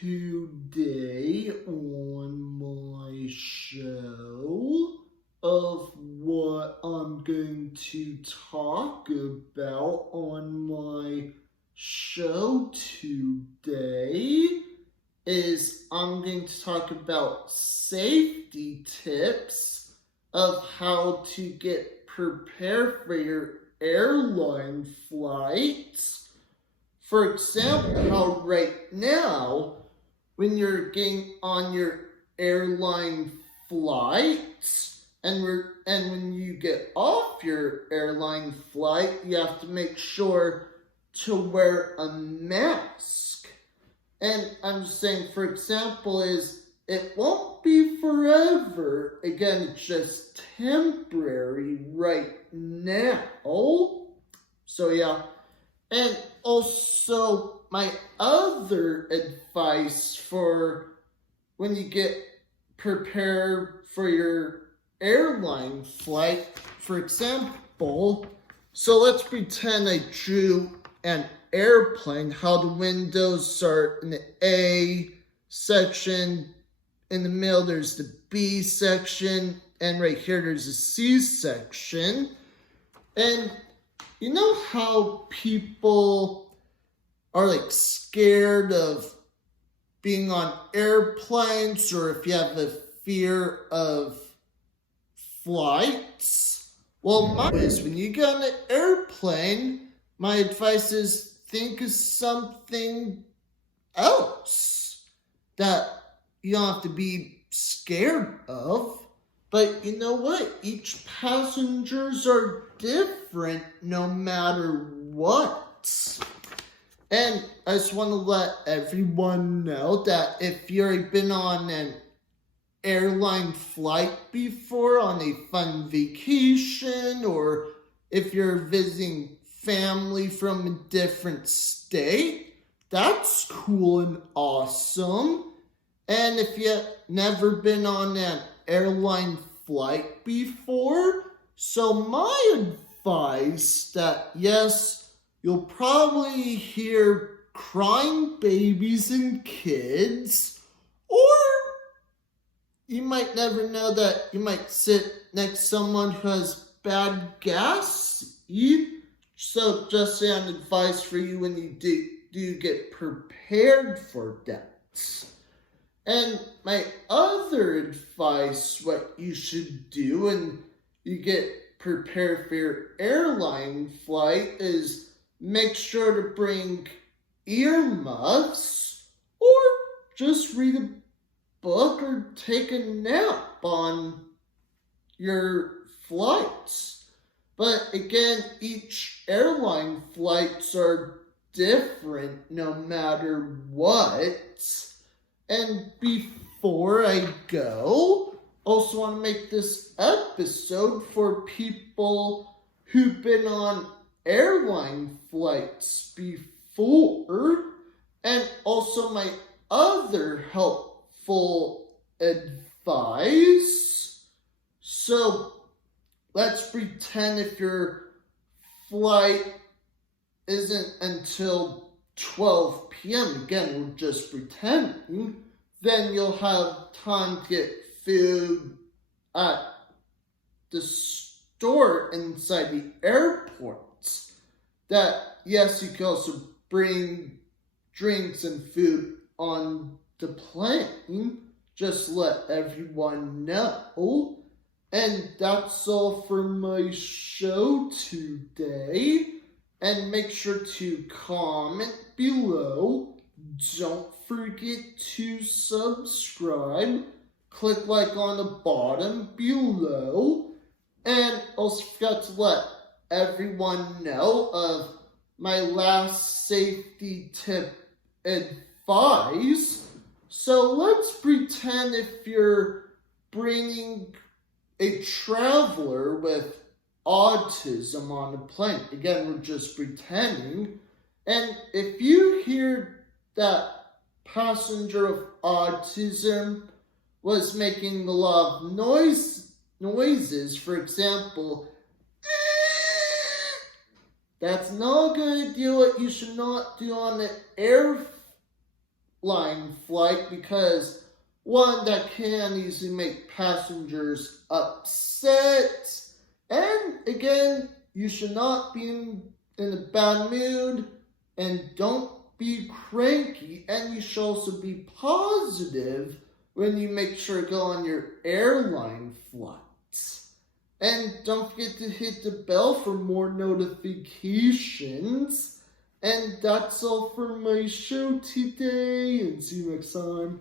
today on my show of what I'm going to talk about on my show today is I'm going to talk about safety tips of how to get prepared for your airline flights. For example, how right now, when you're getting on your airline flight, and when you get off your airline flight, you have to make sure to wear a mask. And I'm just saying, for example, it won't be forever. Again, it's just temporary right now. So yeah. And also, my other advice for when you get prepared for your airline flight, for example, so let's pretend I drew an airplane, how the windows are in the A section, in the middle there's the B section, and right here there's the C section. And you know how people are like scared of being on airplanes, or if you have a fear of flights? Well, my is when you get on an airplane, my advice is think of something else that you don't have to be scared of. But you know what? Each passengers are different no matter what. And I just want to let everyone know that if you've been on an airline flight before on a fun vacation, or if you're visiting family from a different state, that's cool and awesome. And if you've never been on an airline flight before, so my advice that yes, you'll probably hear crying babies and kids, or you might never know that you might sit next to someone who has bad gas. So just an advice for you when you do get prepared for that. And my other advice, what you should do when you get prepared for your airline flight, is make sure to bring earmuffs, or just read a book or take a nap on your flights. But again, each airline flights are different no matter what. And before I go, also want to make this episode for people who've been on airline flights before, and also my other helpful advice. So let's pretend if your flight isn't until 12 p.m. Again, we're just pretending. Then you'll have time to get food at the store inside the airports. That, yes, you can also bring drinks and food on the plane. Just let everyone know. And that's all for my show today. And make sure to comment below. Don't forget to subscribe. Click like on the bottom below. And also forgot to let everyone know of my last safety tip advice. So let's pretend if you're bringing a traveler with autism on the plane. Again, we're just pretending. And if you hear that passenger of autism was making a lot of noises, for example, that's not going to do what you should not do on the airline flight because one, that can easily make passengers upset. And again, you should not be in a bad mood and don't be cranky. And you should also be positive when you make sure to go on your airline flights. And don't forget to hit the bell for more notifications. And that's all for my show today, and see you next time.